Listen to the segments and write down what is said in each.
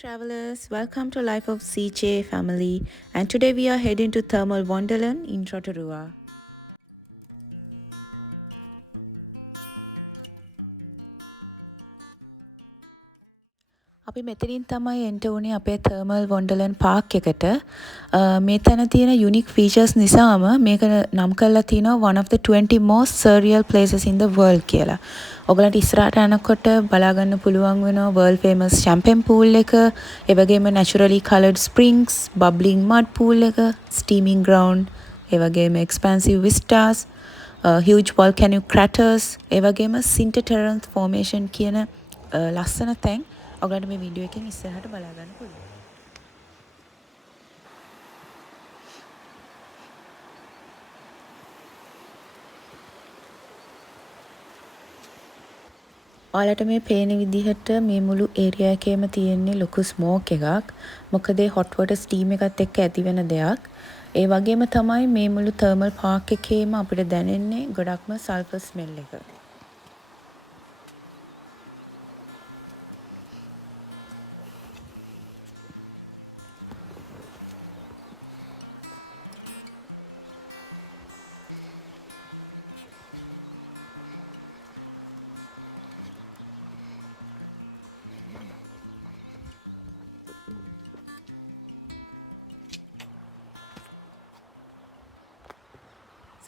travelers, welcome to Life of CJ family, and today we are heading to Thermal Wonderland in Rotorua. අපි මෙතනින් තමයි enter වුණේ අපේ Thermal Wonderland Park එකට. මේ තැන තියෙන unique features නිසාම මේක නම් කරලා තිනවා one of the 20 most surreal places in the world කියලා. ඔයගලන්ට ඉස්සරහට යනකොට බලා ගන්න පුළුවන් වෙනවා world famous champagne pool එක, ඒ වගේම naturally colored springs, bubbling mud pool එක, steaming ground, ඒ වගේම expansive vistas, huge volcanic craters, ඒ වගේම sinter terrace formation කියන ලස්සන තැන් ඔයගලන්ට මේ වීඩියෝ එකෙන් ඉස්සරහට බලා ගන්න පුළුවන්. ඔයාලට මේ පේන විදිහට මේ මුළු ඒරියා එකේම තියෙන්නේ ලොකු ස්මෝක් එකක්. මොකද ඒ hot water steam එකත් එක්ක ඇති වෙන දෙයක්. ඒ වගේම තමයි මේ මුළු thermal park එකේම අපිට දැනෙන්නේ ගොඩක්ම sulfur smell එක.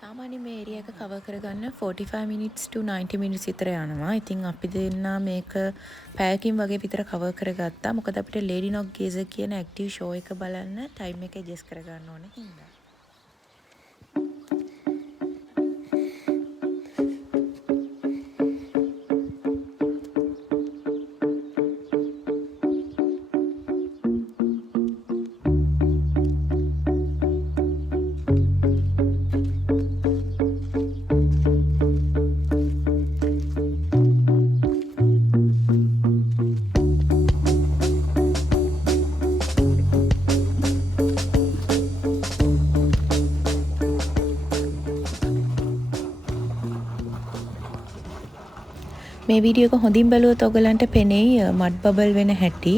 සාමාන්‍ය මේ ඒරියා එක කවර් කරගන්න 45 minutes to 90 minutes විතර යනවා. ඉතින් අපි දෙන්න මේක පැයකින් වගේ විතර කවර් කරගත්තා. මොකද අපිට ලේඩි නොක් ගේසර් කියන ඇක්ටිව් ෂෝ එක බලන්න ටයිම් එක ඇඩ්ජස්ට් කරගන්න ඕනේ හින්දා. මේ වීඩියෝ එක හොඳින් බැලුවොත් ඔයගලන්ට පෙනෙයි මඩ් බබල් වෙන හැටි.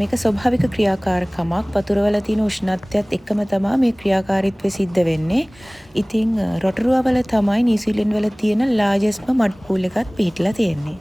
මේක ස්වභාවික ක්‍රියාකාරකමක්. වතුර වල තියෙන උෂ්ණත්වයත් එක්කම තමයි මේ ක්‍රියාකාරීත්වය සිද්ධ වෙන්නේ. ඉතින් රොටරුවා වල තමයි නිව්සීලන්ත වල තියෙන largest මඩ් pool එකත් පිහිටලා තියෙන්නේ.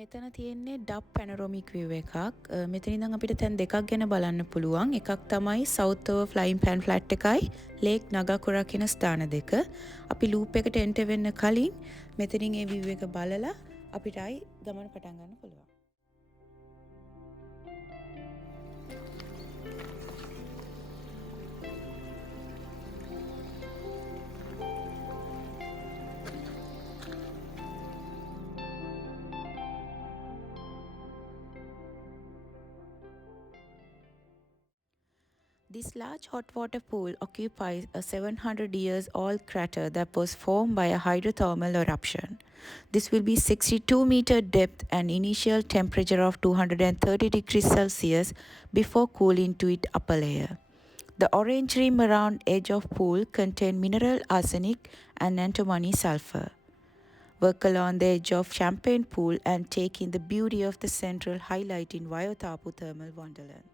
මෙතන තියෙන්නේ ඩප් පැනරොමික් view එකක්. මෙතන ඉඳන් අපිට තැන් දෙකක් ගැන බලන්න පුළුවන්. එකක් තමයි South Tower Flying Pan Flat එකයි Lake Nagakura කියන ස්ථාන දෙක. අපි loop එකට enter වෙන්න කලින් මෙතනින් ඒ view එක බලලා අපිට ආයි ගමන පටන් ගන්න පුළුවන්. This large hot water pool occupies a 700 years old crater that was formed by a hydrothermal eruption. This will be 62-meter depth and initial temperature of 230 degrees Celsius before cooling to its upper layer. The orange rim around edge of pool contain mineral arsenic and antimony sulfur. Work along the edge of Champagne Pool and take in the beauty of the central highlight in Wai-O-Tapu Thermal Wonderland.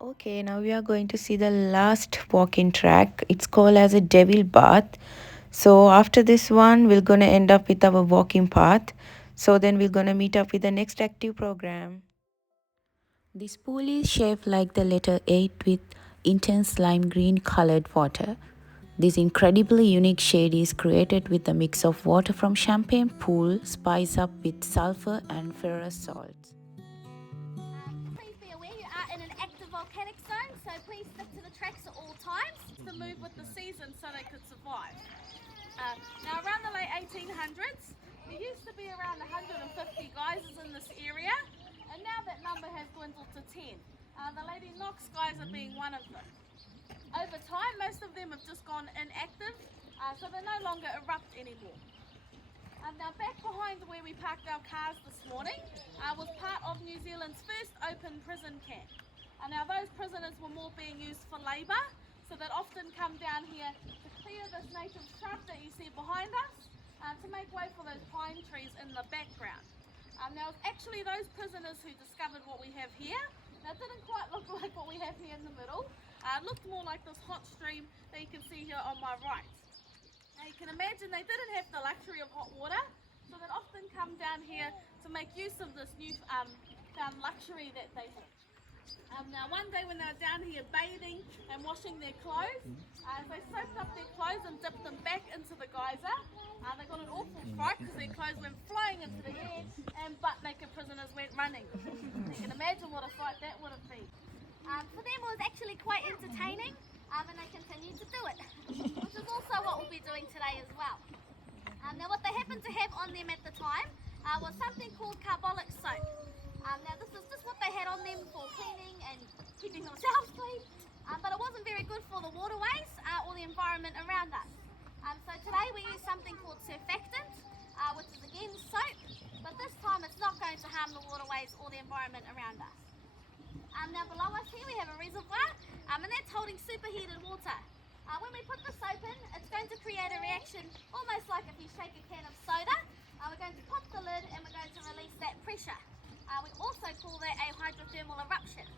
Okay, now we are going to see the last walking track. It's called as a devil bath. So after this one, we're going to end up with our walking path. So then we're going to meet up with the next active program. This pool is shaped like the letter 8 with intense lime green colored water. This incredibly unique shade is created with a mix of water from Champagne Pool spiced up with sulfur and ferrous salts. Please be aware you are in an active volcanic zone, so please stick to the tracks at all times to move with the season so they could survive. Now around the late 1800s, there used to be around 150 geysers in this area, and now that number has dwindled to 10. The Lady Knox geyser being one of them. Over time, most of them have just gone inactive, so they no longer erupt anymore. Now back behind where we parked our cars this morning was part of New Zealand's first open prison camp. Now those prisoners were more being used for labour, so they'd often come down here to clear this native shrub that you see behind us to make way for those pine trees in the background. Now it's actually those prisoners who discovered what we have here. Now it didn't quite look like what we have here in the middle. It looked more like this hot stream that you can see here on my right. Now you can imagine they didn't have the luxury of hot water, so they'd often come down here to make use of this new found luxury that they had. Now one day when they were down here bathing and washing their clothes, they soaked up their clothes and dipped them back into the geyser. They got an awful fright because their clothes went flying into the air and butt naked prisoners went running. You can imagine what a sight that would have been. For them it was actually quite entertaining, and they continued to do it, which is also what we'll be doing today as well. Now what they happened to have on them at the time was something called carbolic soap. Now this is just what they had on them for cleaning and keeping themselves clean, but it wasn't very good for the waterways or the environment around us. So today we use something called surfactant, which is again soap, but this time it's not going to harm the waterways or the environment around us. Now below us here we have a reservoir, and that's holding superheated water. When we put the soap in, it's going to create a reaction almost like if you shake a can of soda. We're going to pop the lid and we're going to release that pressure. We also call that a hydrothermal eruption.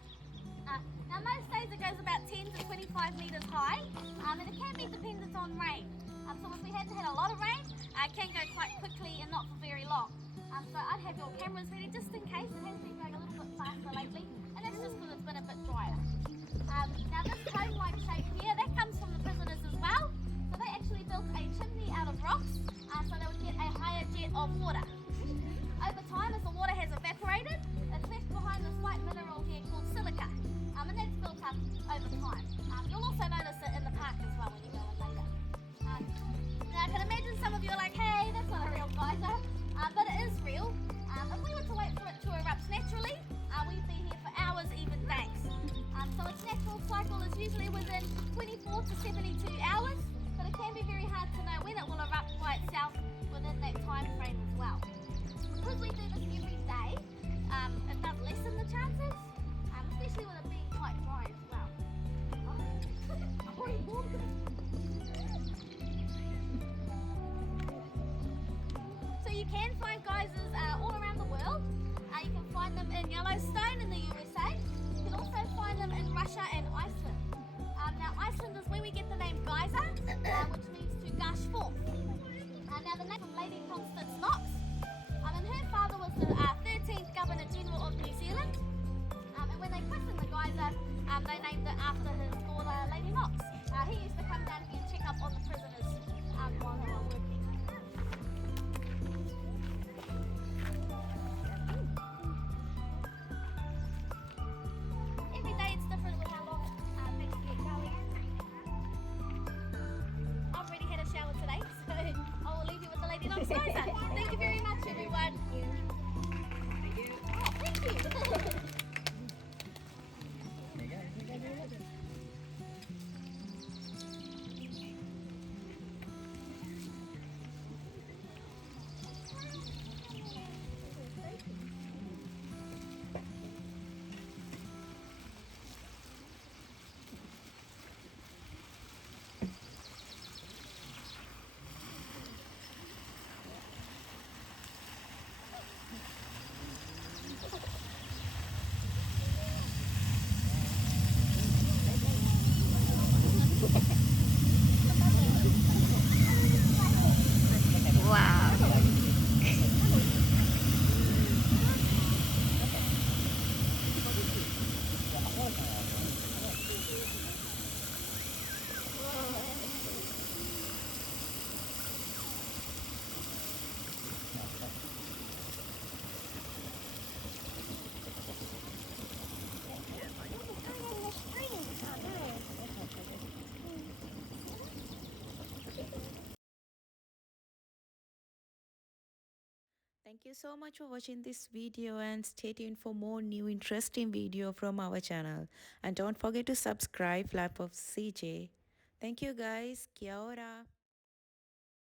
Now most days it goes about 10 to 25 metres high, and it can be dependent on rain. So if we had a lot of rain, it can go quite quickly and not for very long. So I'd have your cameras ready just in case. It has been going a little bit faster lately, and that's just because it's been a bit drier. Now this cone-like shape here, that comes from the prisoners as well. So they actually built a chimney out of rocks, so they would get a higher jet of water. Over time, as the water has evaporated, it's left behind this white mineral here called silica, and that's built up over time. You'll also notice it in the park as well when you go in later. Now I can imagine some of you are like, hey, that's not a real geyser, but it is real. If we were to wait for it to erupt naturally, we'd be here for hours, even days. So its natural cycle is usually within 24 to 72 hours, but it can be very hard to know when it will erupt by itself within that time frame as well. Because we do this every day, it does lessen the chances, especially with it being quite dry as well. So you can find geysers all around the world. You can find them in Yellowstone in the USA. You can also find them in Russia and Iceland. Now Iceland is where we get the name geyser, which means to gush forth. Now the name of Lady Constance Knox, in her supervisor. They named it after his daughter, Lady Knox. He used to come down here and check up on the prisoners while they were working. Every day it's different with how long it takes to get going. I've already had a shower today, so I will leave you with the Lady Knox geyser. Thank you very much, everyone. Thank you. Oh, thank you. Thank you so much for watching this video and stay tuned for more new interesting video from our channel. And don't forget to subscribe, Flap of CJ. Thank you guys. Kia ora.